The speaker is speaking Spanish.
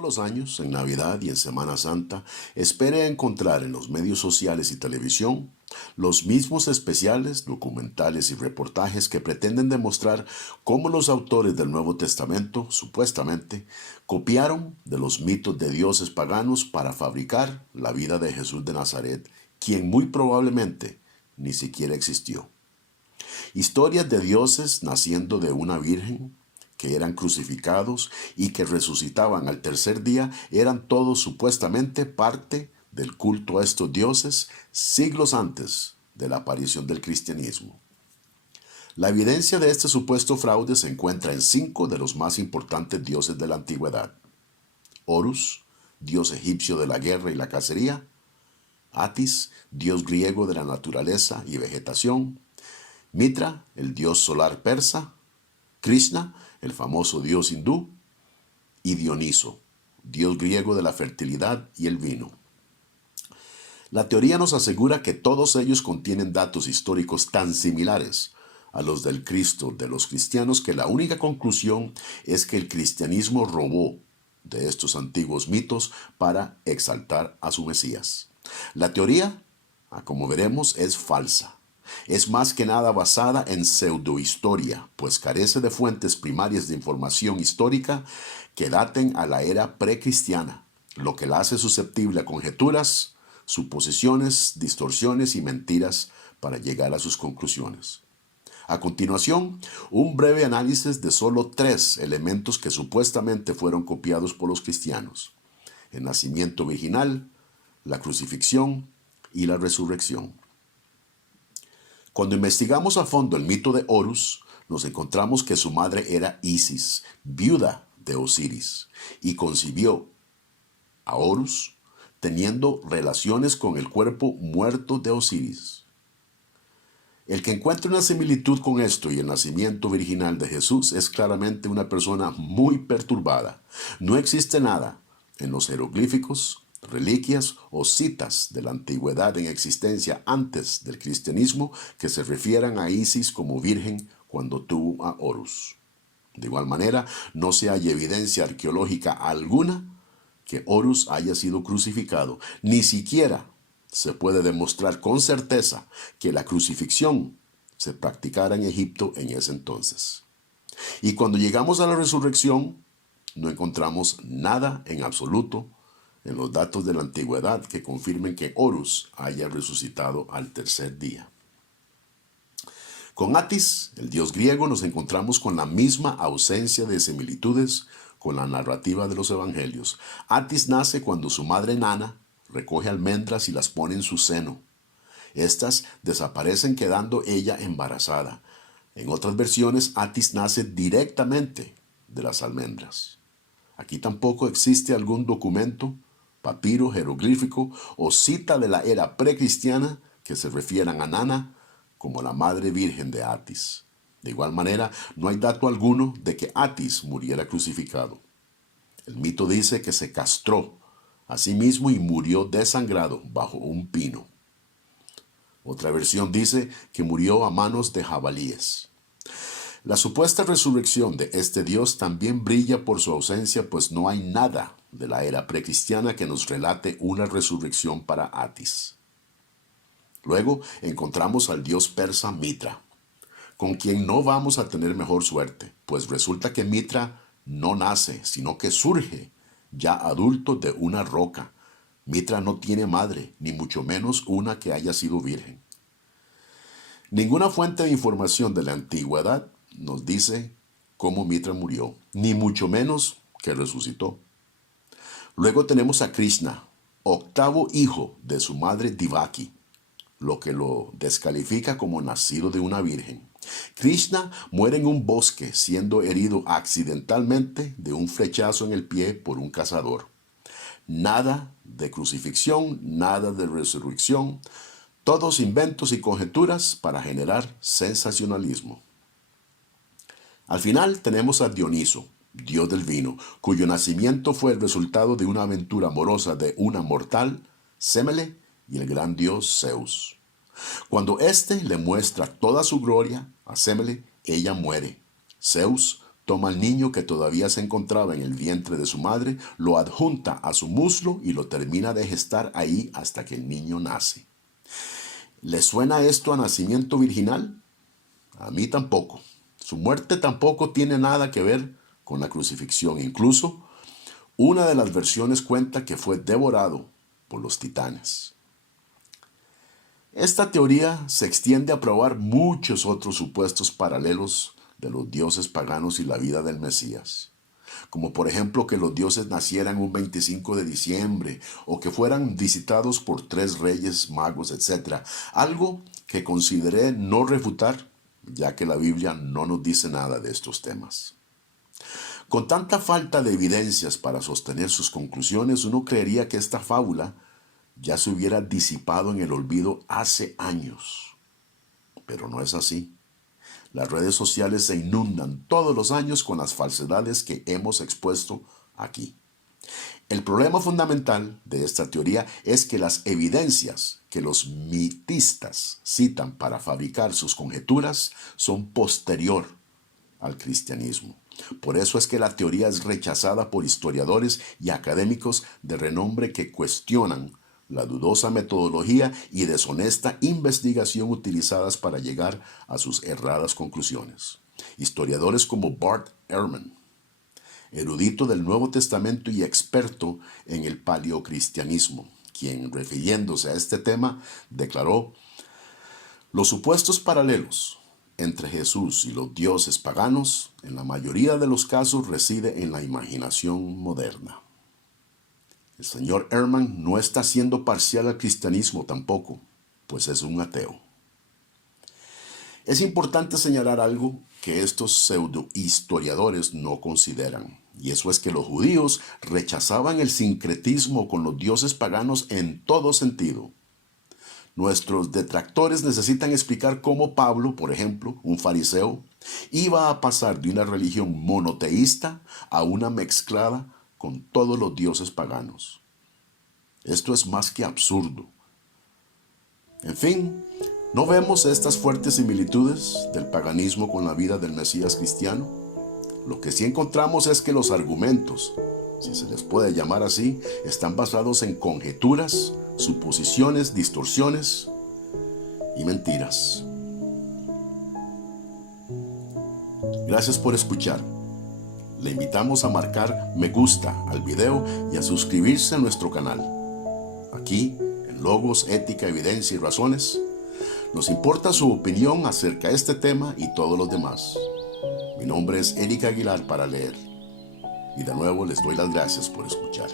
Todos los años, en Navidad y en Semana Santa, espere encontrar en los medios sociales y televisión los mismos especiales, documentales y reportajes que pretenden demostrar cómo los autores del Nuevo Testamento, supuestamente, copiaron de los mitos de dioses paganos para fabricar la vida de Jesús de Nazaret, quien muy probablemente ni siquiera existió. Historias de dioses naciendo de una virgen, que eran crucificados y que resucitaban al tercer día, eran todos supuestamente parte del culto a estos dioses siglos antes de la aparición del cristianismo. La evidencia de este supuesto fraude se encuentra en 5 de los más importantes dioses de la antigüedad: Horus, dios egipcio de la guerra y la cacería; Atis, dios griego de la naturaleza y vegetación; Mitra, el dios solar persa; Krishna, el famoso dios hindú; y Dioniso, dios griego de la fertilidad y el vino. La teoría nos asegura que todos ellos contienen datos históricos tan similares a los del Cristo de los cristianos que la única conclusión es que el cristianismo robó de estos antiguos mitos para exaltar a su Mesías. La teoría, como veremos, es falsa. Es más que nada basada en pseudohistoria, pues carece de fuentes primarias de información histórica que daten a la era precristiana, lo que la hace susceptible a conjeturas, suposiciones, distorsiones y mentiras para llegar a sus conclusiones. A continuación, un breve análisis de solo 3 elementos que supuestamente fueron copiados por los cristianos: el nacimiento virginal, la crucifixión y la resurrección. Cuando investigamos a fondo el mito de Horus, nos encontramos que su madre era Isis, viuda de Osiris, y concibió a Horus teniendo relaciones con el cuerpo muerto de Osiris. El que encuentre una similitud con esto y el nacimiento virginal de Jesús es claramente una persona muy perturbada. No existe nada en los jeroglíficos, reliquias o citas de la antigüedad en existencia antes del cristianismo que se refieran a Isis como virgen cuando tuvo a Horus. De igual manera, no se halla evidencia arqueológica alguna que Horus haya sido crucificado. Ni siquiera se puede demostrar con certeza que la crucifixión se practicara en Egipto en ese entonces. Y cuando llegamos a la resurrección, no encontramos nada en absoluto en los datos de la antigüedad que confirmen que Horus haya resucitado al tercer día. Con Atis, el dios griego, nos encontramos con la misma ausencia de similitudes con la narrativa de los evangelios. Atis nace cuando su madre Nana recoge almendras y las pone en su seno. Estas desaparecen quedando ella embarazada. En otras versiones, Atis nace directamente de las almendras. Aquí tampoco existe algún documento, papiro, jeroglífico o cita de la era precristiana que se refieran a Nana como la madre virgen de Atis. De igual manera, no hay dato alguno de que Atis muriera crucificado. El mito dice que se castró a sí mismo y murió desangrado bajo un pino. Otra versión dice que murió a manos de jabalíes. La supuesta resurrección de este dios también brilla por su ausencia, pues no hay nada de la era precristiana que nos relate una resurrección para Atis. Luego encontramos al dios persa Mitra, con quien no vamos a tener mejor suerte, pues resulta que Mitra no nace, sino que surge ya adulto de una roca. Mitra no tiene madre, ni mucho menos una que haya sido virgen. Ninguna fuente de información de la antigüedad nos dice cómo Mitra murió, ni mucho menos que resucitó. Luego tenemos a Krishna, octavo hijo de su madre Devaki, lo que lo descalifica como nacido de una virgen. Krishna muere en un bosque siendo herido accidentalmente de un flechazo en el pie por un cazador. Nada de crucifixión, nada de resurrección, todos inventos y conjeturas para generar sensacionalismo. Al final tenemos a Dioniso, dios del vino, cuyo nacimiento fue el resultado de una aventura amorosa de una mortal, Semele, y el gran dios Zeus. Cuando éste le muestra toda su gloria a Semele, ella muere. Zeus toma al niño que todavía se encontraba en el vientre de su madre, lo adjunta a su muslo y lo termina de gestar ahí hasta que el niño nace. ¿Le suena esto a nacimiento virginal? A mí tampoco. Su muerte tampoco tiene nada que ver con la crucifixión. Incluso, una de las versiones cuenta que fue devorado por los titanes. Esta teoría se extiende a probar muchos otros supuestos paralelos de los dioses paganos y la vida del Mesías, como por ejemplo que los dioses nacieran un 25 de diciembre o que fueran visitados por 3 reyes magos, etc. Algo que consideré no refutar, ya que la Biblia no nos dice nada de estos temas. Con tanta falta de evidencias para sostener sus conclusiones, uno creería que esta fábula ya se hubiera disipado en el olvido hace años. Pero no es así. Las redes sociales se inundan todos los años con las falsedades que hemos expuesto aquí. El problema fundamental de esta teoría es que las evidencias que los mitistas citan para fabricar sus conjeturas son posterior al cristianismo. Por eso es que la teoría es rechazada por historiadores y académicos de renombre que cuestionan la dudosa metodología y deshonesta investigación utilizadas para llegar a sus erradas conclusiones. Historiadores como Bart Ehrman, erudito del Nuevo Testamento y experto en el paleocristianismo, quien, refiriéndose a este tema, declaró: los supuestos paralelos entre Jesús y los dioses paganos, en la mayoría de los casos, reside en la imaginación moderna. El señor Ehrman no está siendo parcial al cristianismo tampoco, pues es un ateo. Es importante señalar algo que estos pseudohistoriadores no consideran, y eso es que los judíos rechazaban el sincretismo con los dioses paganos en todo sentido. Nuestros detractores necesitan explicar cómo Pablo, por ejemplo, un fariseo, iba a pasar de una religión monoteísta a una mezclada con todos los dioses paganos. Esto es más que absurdo. En fin, ¿no vemos estas fuertes similitudes del paganismo con la vida del Mesías cristiano? Lo que sí encontramos es que los argumentos, si se les puede llamar así, están basados en conjeturas, suposiciones, distorsiones y mentiras. Gracias por escuchar. Le invitamos a marcar me gusta al video y a suscribirse a nuestro canal. Aquí, en Logos, Ética, Evidencia y Razones, nos importa su opinión acerca de este tema y todos los demás. Mi nombre es Eric Aguilar para leer. Y de nuevo les doy las gracias por escuchar.